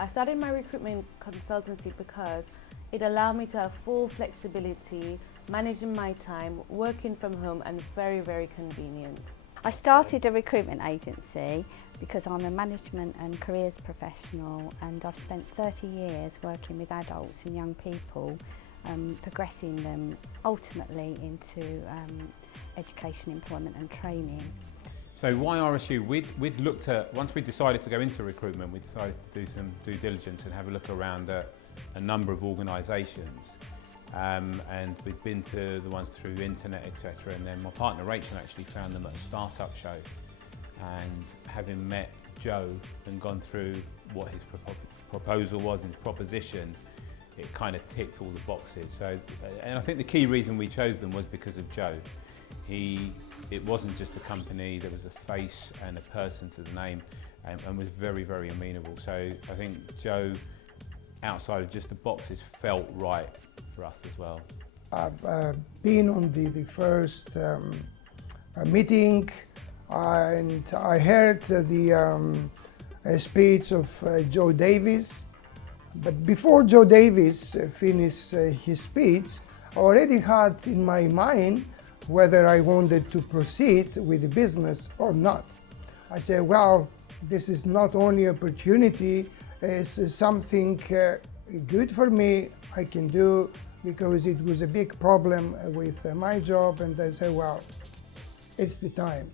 I started my recruitment consultancy because it allowed me to have full flexibility, managing my time, working from home, and very, very convenient. I started a recruitment agency because I'm a management and careers professional, and I've spent 30 years working with adults and young people, progressing them ultimately into education, employment and training. So why RSU? We'd looked at, once we decided to go into recruitment, we decided to do some due diligence and have a look around at a number of organisations. And we'd been to the ones through the internet, etc. And then my partner Rachel actually found them at a startup show. And having met Joe and gone through what his proposal was and his proposition, it kind of ticked all the boxes. So, and I think the key reason we chose them was because of Joe. It wasn't just a company, there was a face and a person to the name, and was very, very amenable. So I think Joe, outside of just the boxes, felt right for us as well. I've been on the first meeting, and I heard the speech of Joe Davis. But before Joe Davis finished his speech, I already had in my mind whether I wanted to proceed with the business or not. I said, well, this is not only opportunity, it's something good for me I can do, because it was a big problem with my job, and I said, well, it's the time.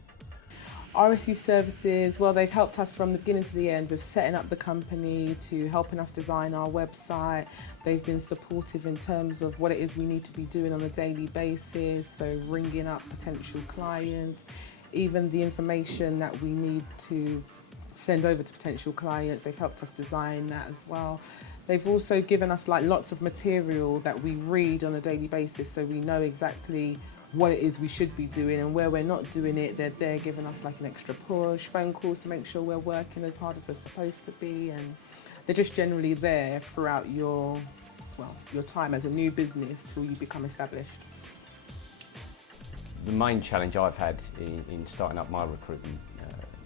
RSU services, well, they've helped us from the beginning to the end with setting up the company, to helping us design our website. They've been supportive in terms of what it is we need to be doing on a daily basis, so ringing up potential clients, even the information that we need to send over to potential clients. They've helped us design that as well. They've also given us lots of material that we read on a daily basis, so we know exactly what it is we should be doing, and where we're not doing it, they're there giving us an extra push, phone calls to make sure we're working as hard as we're supposed to be, and they're just generally there throughout your time as a new business till you become established. The main challenge I've had in starting up my recruitment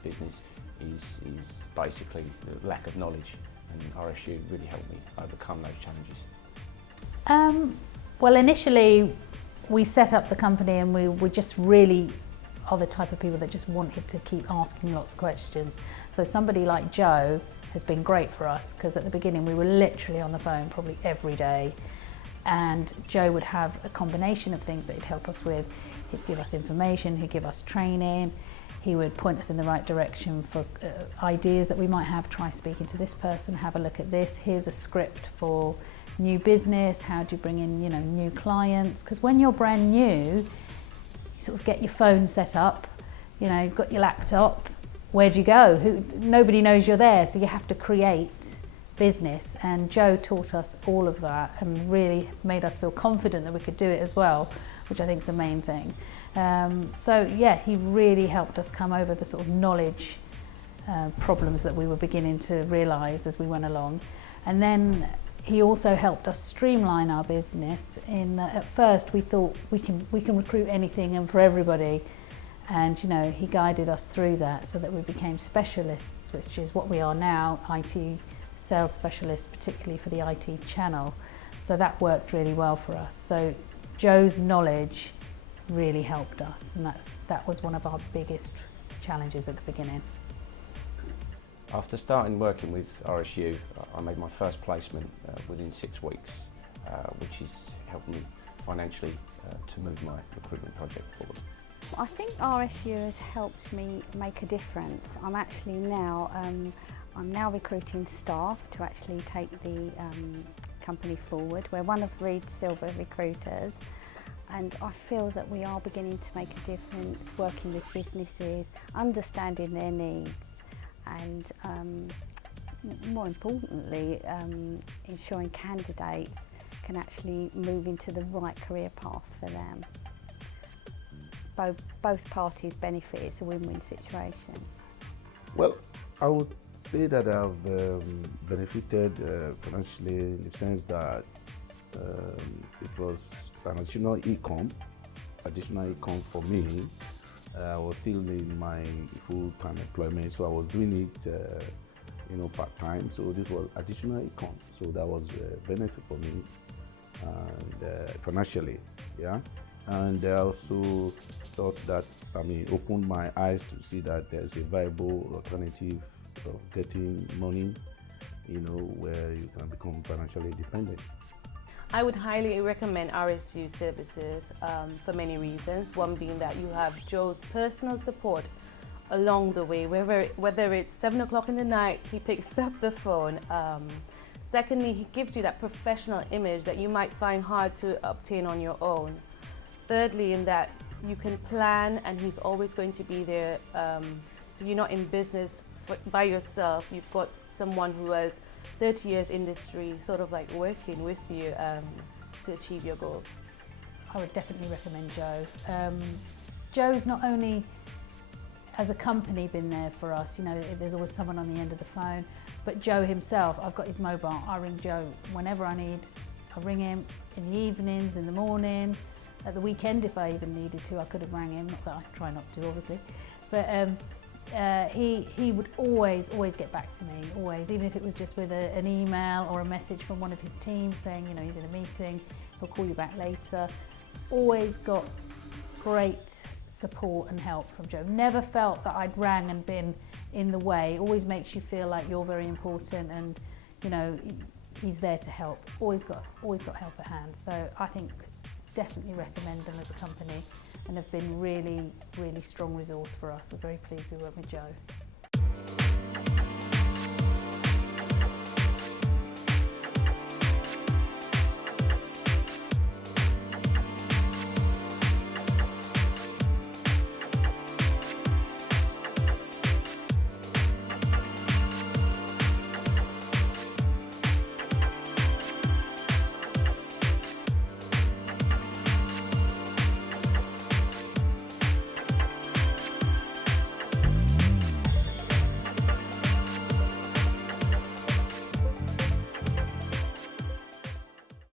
business is basically the lack of knowledge, and RSU really helped me overcome those challenges. Well, initially we set up the company, and we just really are the type of people that just wanted to keep asking lots of questions. So somebody like Joe has been great for us, because at the beginning we were literally on the phone probably every day, and Joe would have a combination of things that he'd help us with. He'd give us information, he'd give us training, he would point us in the right direction for ideas that we might have. Try speaking to this person, have a look at this, here's a script for new business, how do you bring in new clients, because when you're brand new, you sort of get your phone set up, you've got your laptop, where do you go? Nobody knows you're there, so you have to create business, and Joe taught us all of that and really made us feel confident that we could do it as well, which I think is the main thing. So yeah, he really helped us come over the sort of knowledge problems that we were beginning to realise as we went along. And then he also helped us streamline our business in that at first we thought we can recruit anything and for everybody, and he guided us through that so that we became specialists, which is what we are now, IT sales specialists, particularly for the IT channel. So that worked really well for us. So Joe's knowledge really helped us, and that was one of our biggest challenges at the beginning. After starting working with RSU, I made my first placement within 6 weeks, which has helped me financially to move my recruitment project forward. I think RSU has helped me make a difference. I'm actually now recruiting staff to actually take the company forward. We're one of Reed's Silver recruiters, and I feel that we are beginning to make a difference, working with businesses, understanding their needs, and more importantly, ensuring candidates can actually move into the right career path for them. Both parties benefit. It's a win-win situation. Well, I would say that I've benefited financially in the sense that it was an additional income for me. I was still in my full-time employment, so I was doing it part-time. So this was additional income. So that was a benefit for me, and financially, yeah. And I also thought that, opened my eyes to see that there's a viable alternative of getting money, where you can become financially independent. I would highly recommend RSU services for many reasons. One being that you have Joe's personal support along the way, whether it's 7 o'clock in the night, he picks up the phone. Secondly, he gives you that professional image that you might find hard to obtain on your own. Thirdly, in that you can plan and he's always going to be there, so you're not in business by yourself. You've got someone who has 30 years industry sort of like working with you to achieve your goals. I would definitely recommend Joe. Joe's not only as a company been there for us, there's always someone on the end of the phone, but Joe himself, I've got his mobile, I ring Joe whenever I need. I ring him in the evenings, in the morning, at the weekend if I even needed to. I could have rang him, not that I try not to obviously, but he would always get back to me, always, even if it was just with an email or a message from one of his team saying, he's in a meeting, he'll call you back later. Always got great support and help from Joe. Never felt that I'd rang and been in the way. Always makes you feel like you're very important and, he's there to help. Always got help at hand. So I think definitely recommend them as a company and have been really, really strong resource for us. We're very pleased we work with Joe.